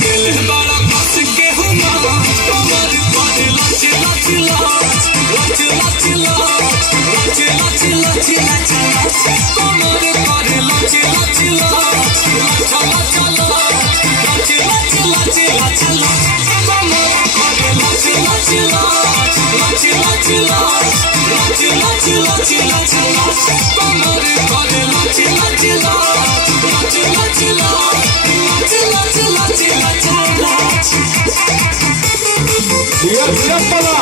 दिल बड़ा कस के हुआ कमर पर लच लच लच लच लच लच लच लच लच लच कमर पर लच लच लच लच लच लच लच लच लच लच कमर पर लच लच लच लच लच लच लच लच लच लच कमर पर लच लच लच लच लच लच लच लच धीरे पला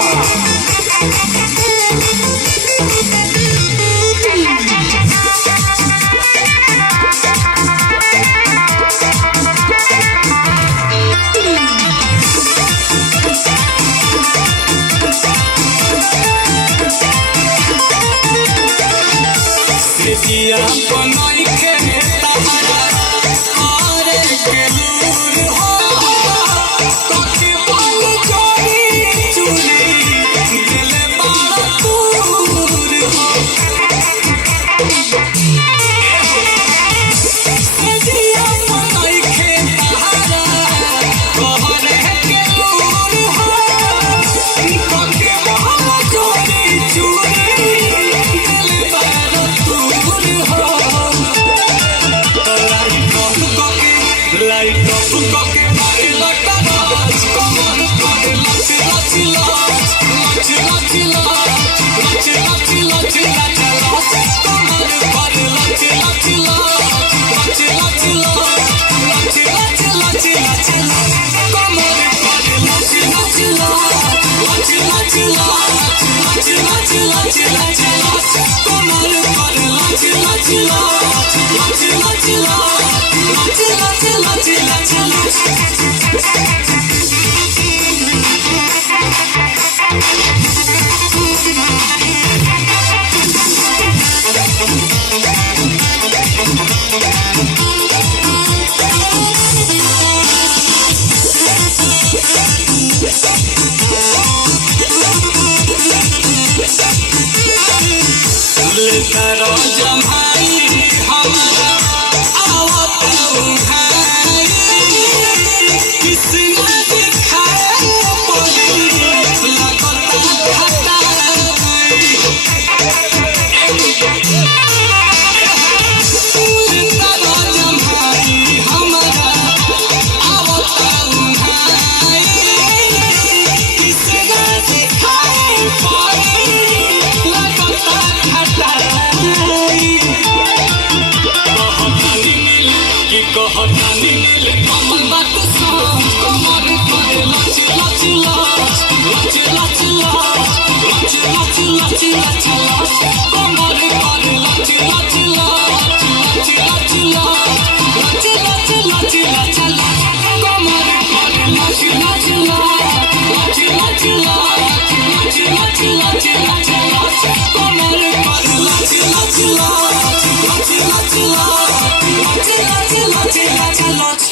जिया बनाई के तहरा आरे के लूर हो कके बाल जोड़ी चूड़ी दिल बड़ा दूर हो जिया बनाई के तहरा कहरे के लूर हो कके बाल जोड़ी चूड़ी दिल बड़ा दूर हो लाइट ऑफ करके मारे लटा नाच कमर पर लच लच लच लच लच लच लच लच लच लच कमर पर लच लच लच लच लच लच लच लच लच कमर पर लच लच लच लच लच लच लच लच लच कमर पर लच लच लच लच लच तारो जमाई हमारा आवत उघाई किस्म दिखाए पड़ी लगता खटाई तारो जमाई हमारा आवत उघाई किस्म दिखाए पड़ी लगता कहतानी नील कमल बात सांस कमर पर लच लच लच लच लच लच लच लच लच लच कमर पर लच लच लच लच लच लच लच लच लच लच कमर पर लच लच लच लच लच लच लच लच लच लच कमर पर लच लच लच लच लच लच लच लच लच